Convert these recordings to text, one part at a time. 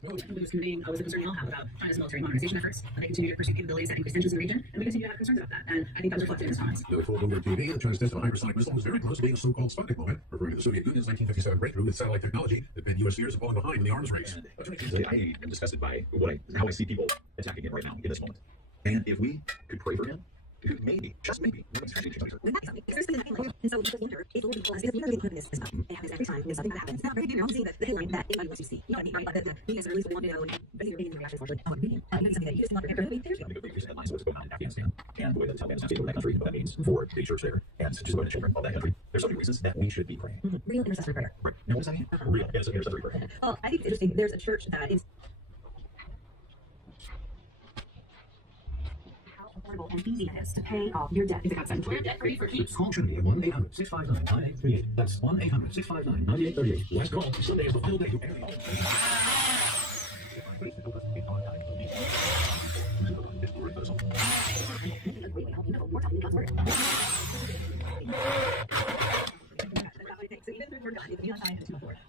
This committee was a concern we all have about China's military modernization efforts, and they continue to pursue capabilities that increase tensions in the region, and we continue to have concerns about that. And I think that was reflected in his comments. Though told Bloomberg TV that China's test of a hypersonic missile was very close to being a so-called Sputnik moment, referring to the Soviet Union's 1957 breakthrough with satellite technology that pinned U.S. fears of falling behind in the arms race. I am disgusted by how I see people attacking him right now in this moment. And if we could pray for him, maybe, just maybe, and so just wonder if all people, as we really put this stuff, it happens every time there's something that happens. It's not very big, seeing the headline that anybody wants to see. You know what I mean, right? Like the media sort of release what we want to know, and basically reading the reactions for it. Something that you just not prepared for maybe years ago. The biggest headlines of what's going on in Afghanistan and the way that the Taliban is taking over that country, what that means for the church there, and just about the children of that country. There's so many reasons that we should be praying. Real intercessory prayer. Right. Now, what does that mean? Real intercessory prayer. Well, I think it's interesting. There's a church that is and easy it is to pay off your debt if it got sent. We're debt free for keeps. Call Trinity at 1-800-659-9838. That's 1-800-659-9838. Last call. Sunday is the full day to pay. So even if we're God, if you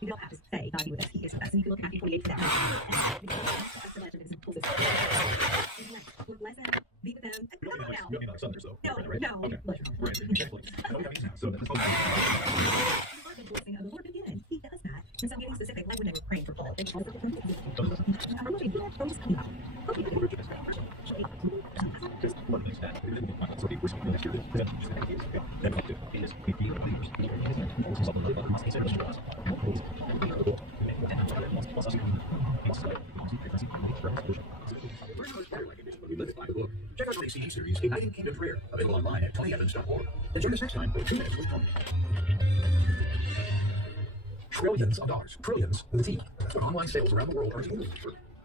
don't have to say God be with us, He is with us. And you can look at Matthew 28 lesson, be with them. You'll be like Southerners, though. No. Okay. Right. So that's the blessing of the Lord begin. He does that. And so getting specific, like when they were praying for Paul, they also did something. just one thing that we didn't want to sort of risk next year that effective is we feel leaders Check out the CD series Igniting Kingdom Prayer, available online at TonyEvans.org. Then join us next time for 2 Minutes with Tony. Trillions of dollars, trillions with a T. That's what online sales around the world are doing.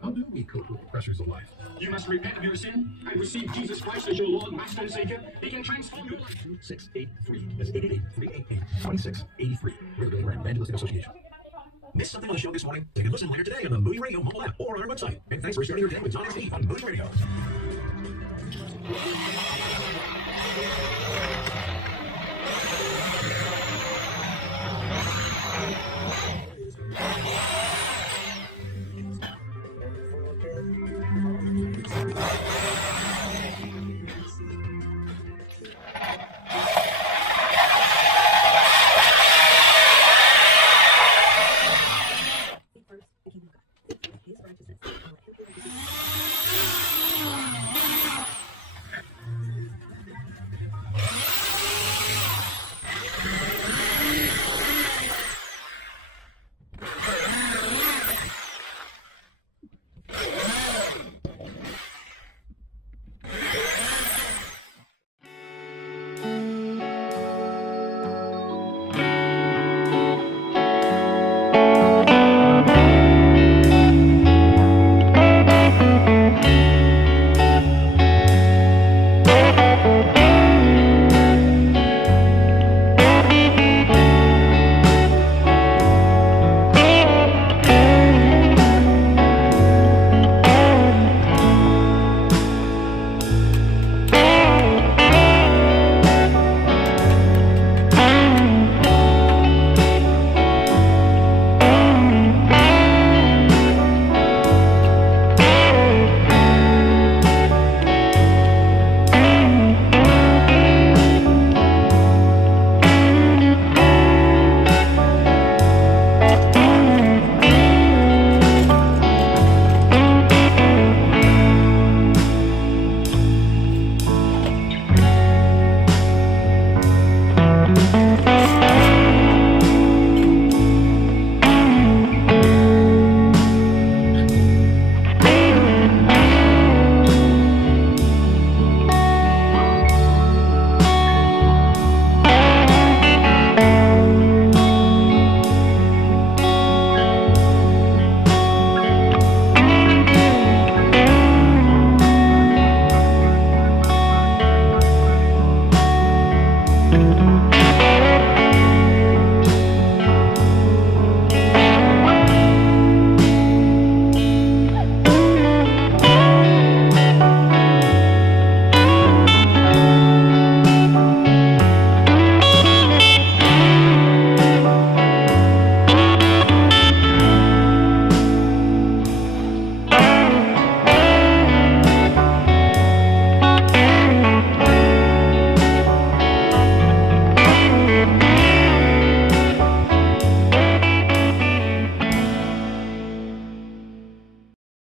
How do we cope with the pressures of life? You must repent of your sin and receive Jesus Christ as your Lord, Master, and Savior. He can transform your life. 2683. That's 888-388-2683. We're the Grand Evangelistic Association. Missed something on the show this morning? Take a listen later today on the Moody Radio mobile app or on our website. And thanks for starting your day with John and Steve on Moody Radio.